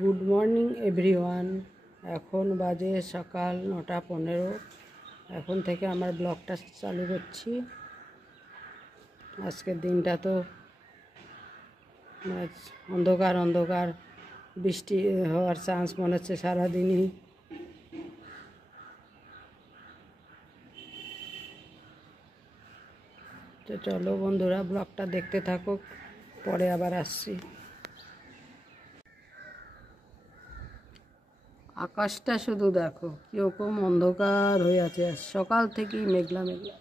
Good morning everyone. এখন বাজে সকাল 9:15। এখন থেকে আমার ব্লগটা চালু করছি। আজকের দিনটা তো অন্ধকার অন্ধকার, বৃষ্টি হওয়ার চান্স মনে হচ্ছে সারাদিনই। তো চলো বন্ধুরা, ব্লগটা দেখতে থাকো, পরে আবার আসছি। আকাশটা শুধু দেখো কীরকম অন্ধকার হয়ে আছে, সকাল থেকেই মেঘলা মেঘলা,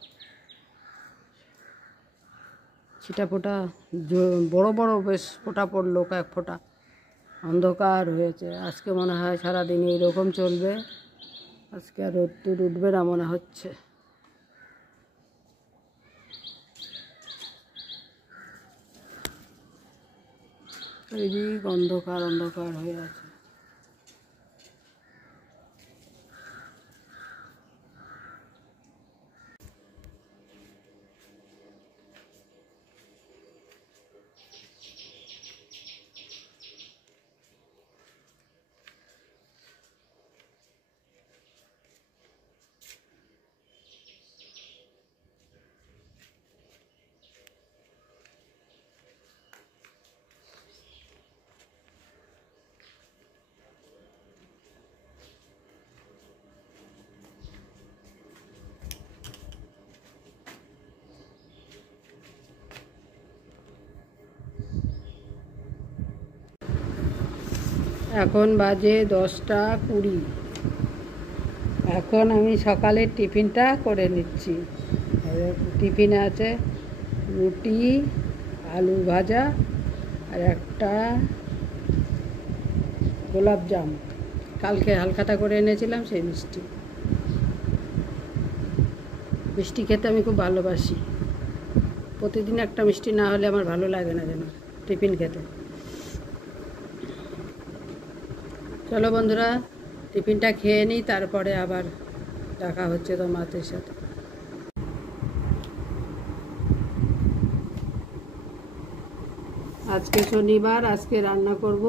ছিটা ফোটা বড় বড় বেশ ফোঁটা পড়লো, কয়েক ফোঁটা। অন্ধকার হয়েছে, আজকে মনে হয় সারাদিন এইরকম চলবে। আজকে আর রোদ্দুর উঠবে না মনে হচ্ছে। চারিদিক অন্ধকার অন্ধকার হয়ে আছে। এখন বাজে 10:20। এখন আমি সকালের টিফিনটা করে নিচ্ছি। টিফিনে আছে রুটি, আলু ভাজা আর একটা গোলাপজাম। কালকে হালখাতা করে এনেছিলাম সেই মিষ্টি। মিষ্টি খেতে আমি খুব ভালোবাসি। প্রতিদিন একটা মিষ্টি না হলে আমার ভালো লাগে না যেন টিফিন খেতে। চলো বন্ধুরা, টিফিনটা খেয়ে নিই, তারপরে আবার দেখা হচ্ছে তোমাদের সাথে। আজকে শনিবার, আজকে রান্না করব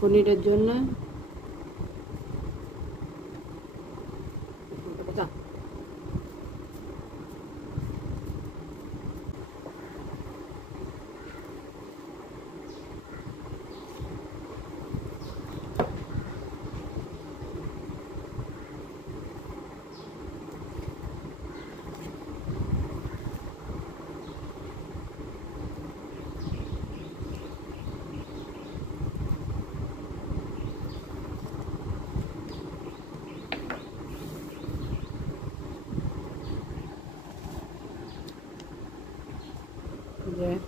পনিরের জন্য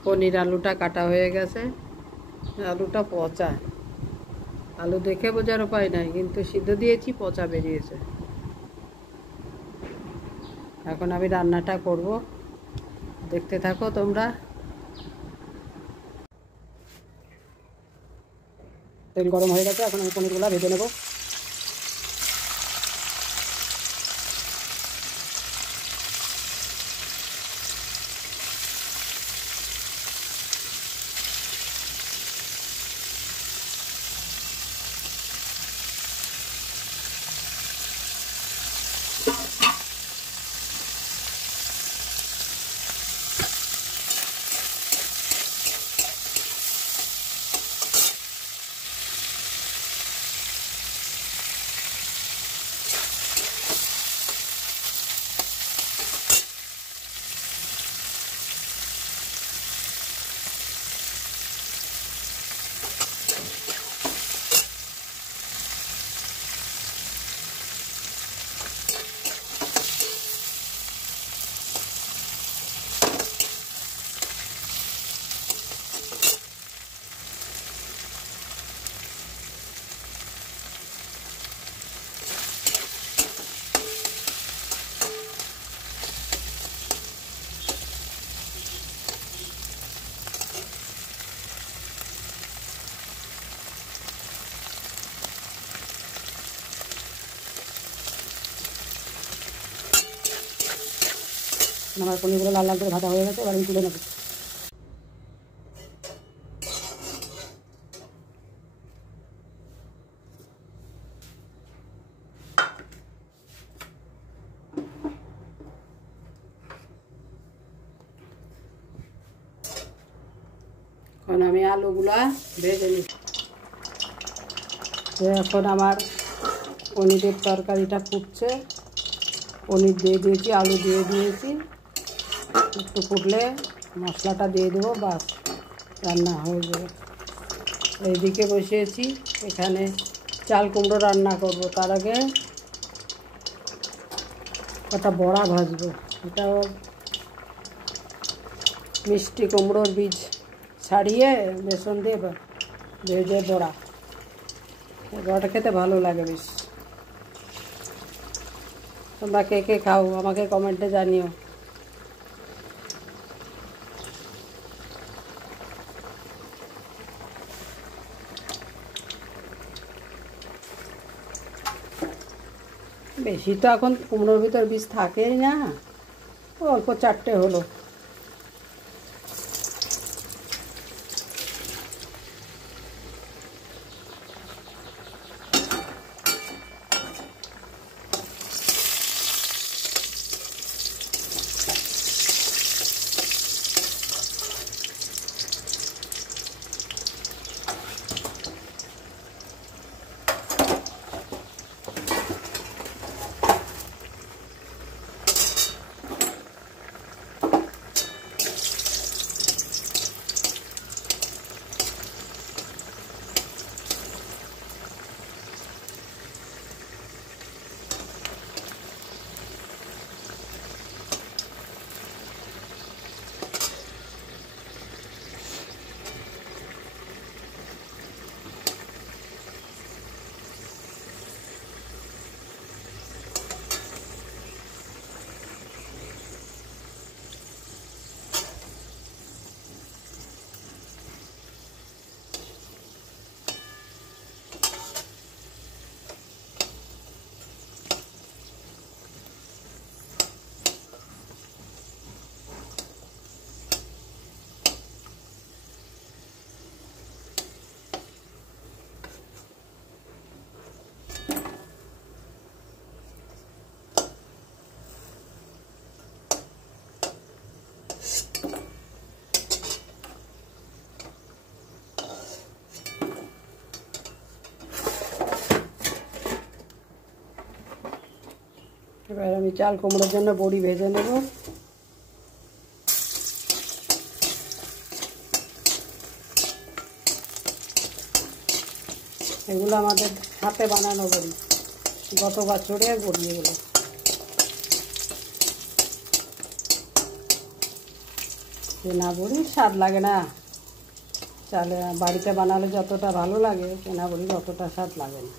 পনির আলুটা কাটা হয়ে গেছে। আলুটা পচা, আলু দেখে বোঝার উপায় নাই, কিন্তু সিদ্ধ দিয়েছি, পচা বেরিয়েছে। এখন আমি রান্নাটা করব, দেখতে থাকো তোমরা। তেল গরম হয়ে গেছে, এখন আমি পনিরগুলো ভেজে নেব। আমার পনিরগুলো লাল লাল করে ভাজা হয়ে গেছে, এবার আমি তুলে নেব। এখন আমি আলুগুলা ভেজে নিই। এখন আমার পনিরের তরকারিটা ফুটছে, পনির দিয়ে দিয়েছি, আলু দিয়ে দিয়েছি, একটু ফুটলে মশলাটা দিয়ে দেবো, বাস রান্না হয়ে যাবে। এইদিকে বসিয়েছি, এখানে চাল কুমড়ো রান্না করব। তার আগে কটা বড়া ভাজবো। এটাও মিষ্টি কুমড়োর বীজ ছাড়িয়ে বেসন দিয়ে ভেজে বড়া, বড়াটা খেতে ভালো লাগে বেশ। তোমরা কে কে খাও আমাকে কমেন্টে জানিও। বেশি তো এখন কুমড়োর ভিতর বীজ থাকেই না, অল্প 4টে হলো। এবার আমি চাল কুমড়োর জন্য বড়ি ভেজে নেব। এগুলো আমাদের হাতে বানানো বড়ি, গত বছরের বড়ি এগুলো। কেনা বড়ি স্বাদ লাগে না, চালে বাড়িতে বানালে যতটা ভালো লাগে কেনা বড়ির অতটা স্বাদ লাগে না।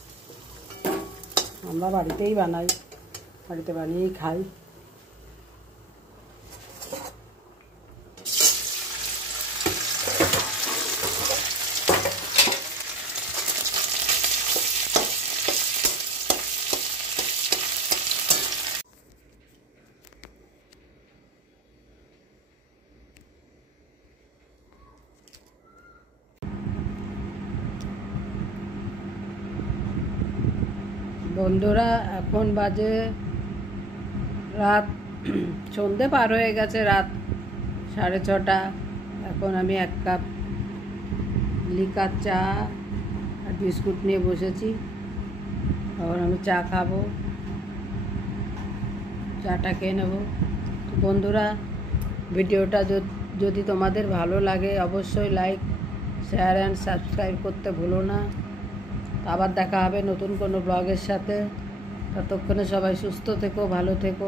আমরা বাড়িতেই বানাই, বাড়িতে বানিয়েই খাই। বন্ধুরা এখন বাজে রাত, সন্ধে পার হয়ে গেছে, রাত 6:30। এখন আমি 1 কাপ লিকার চা আর বিস্কুট নিয়ে বসেছি। এখন আমি চা খাবো, চাটা খেয়ে নেব। বন্ধুরা ভিডিওটা যদি তোমাদের ভালো লাগে অবশ্যই লাইক, শেয়ার অ্যান্ড সাবস্ক্রাইব করতে ভুলো না। আবার দেখা হবে নতুন কোনো ব্লগের সাথে। ততক্ষণে সবাই সুস্থ থেকো, ভালো থেকো।